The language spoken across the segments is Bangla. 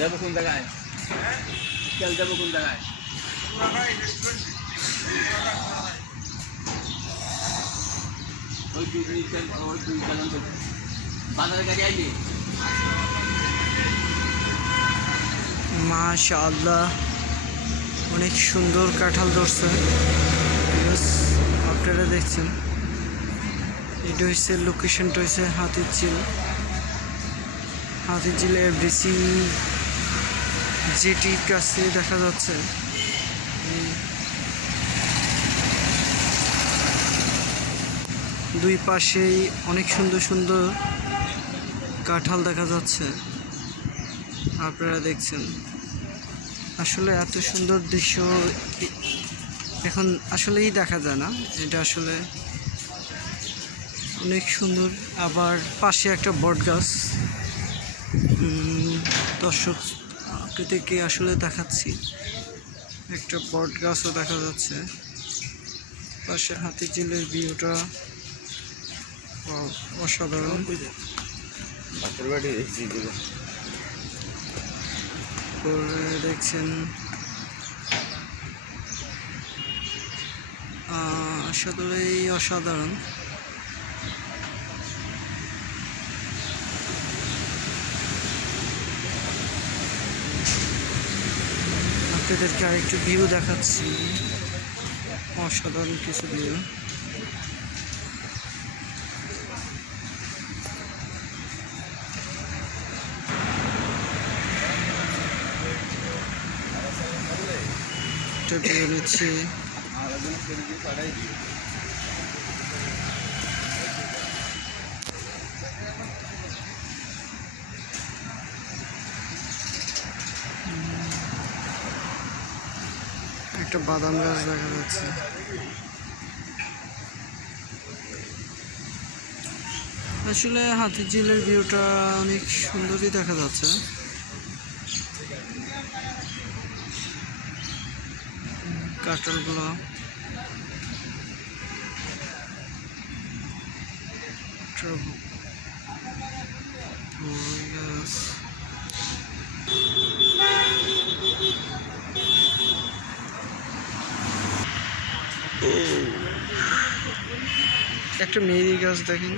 যাবো কোন জায়গায়? কাল যাবো কোন জায়গায়? ওই দুই বাজারে গাড়ি আইলি। মাশাআল্লাহ, অনেক সুন্দর কাঁঠাল ধরছে। আপনারা দেখছেন, এটা হচ্ছে লোকেশনটা হচ্ছে হাতিরঝিল। হাতিরঝিল এফডিসি জেটির কাছে দেখা যাচ্ছে। দুই পাশেই অনেক সুন্দর সুন্দর কাঁঠাল দেখা যাচ্ছে। আপনারা দেখছেন, আসলে এত সুন্দর দৃশ্য এখন আসলেই দেখা যায় না। এটা আসলে অনেক সুন্দর। আবার পাশে একটা বট গাছ, দর্শক আপনাদেরকে আসলে দেখাচ্ছি, একটা বট গাছও দেখা যাচ্ছে। পাশে হাতিরঝিলের ভিউটা অসাধারণ। দেখছেন আসলেই অসাধারণ। আপনাদেরকে আরেকটু ভিউ দেখাচ্ছি, অসাধারণ কিছু ভিউ। ভিউ নিচ্ছি। একটা বাদাম গাছ দেখা যাচ্ছে। আসলে হাতিরঝিলের ভিউটা অনেক সুন্দরই দেখা যাচ্ছে। কাঁঠালগুলো একটা মেরি গাছ দেখেন।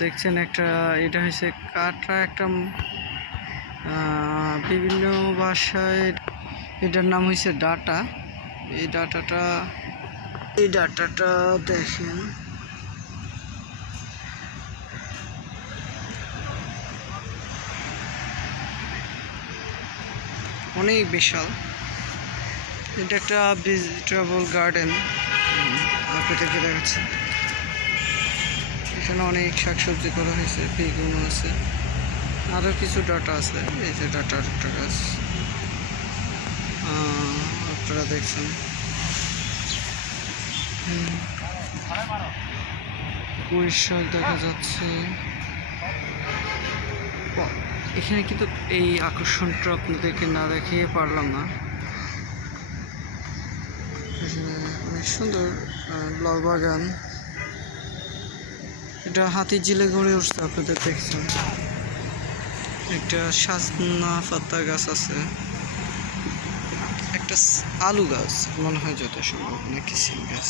দেখছেন একটা, এটা হচ্ছে কাঠরা একটা বিভিন্ন ভাষায় এটার নাম হয়েছে ডাটা। এই ডাটাটা দেখেন, অনেক বিশাল। এটা একটা ভেজিটেবল গার্ডেন, আপনাদেরকে দেখাচ্ছি। এখানে অনেক শাকসবজি করা হয়েছে, বেগুন আছে, আরও কিছু ডাটা আছে। এই যে ডাটার একটা গাছ আপনারা দেখছেন। পুঁই শাক দেখা যাচ্ছে। এখানে কিন্তু এই আকর্ষণটা আপনাদেরকে না দেখিয়ে পারলাম না। অনেক সুন্দর লাউ বাগান, এটা হাতিরঝিলে গড়ে উঠছে। আপনাদের দেখছেন একটা সাজনা পাতা গাছ আছে, একটা আলু গাছ মনে হয় যত সম্ভব, নাকি সিম গাছ।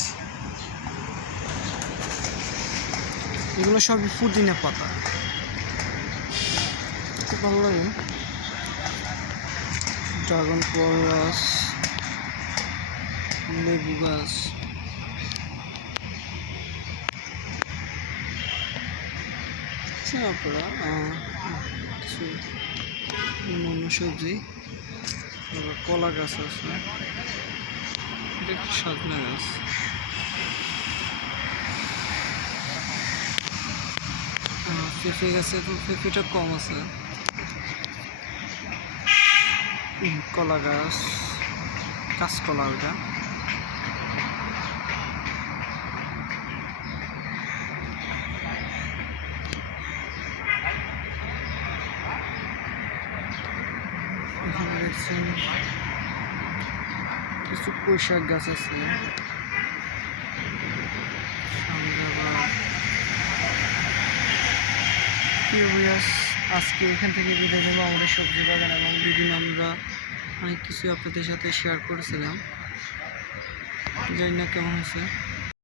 এগুলো সবই পুদিনা পাতা, খুব ভালো লাগে। ড্রাগন ফল গাছ, লেবু গাছ, আপনারা কিছু অন্য সবজি, কলা গাছ আছে, এটা একটা সাজনা গাছ। পেঁপে গাছে তো পেঁপেটা কম আছে। কলা গাছ, কাঁচকলা, ওটা এখানে দেখছেন কিছু পোশাক গাছ আছে। সামনে আবার প্রিয় ভিউয়ার্স, আজকে এখান থেকে বিদায় নেব আমাদের সবজি বাগান এবং বিভিন্ন আমরা অনেক কিছু আপনাদের সাথে শেয়ার করেছিলাম। জানি না কেমন হয়েছে।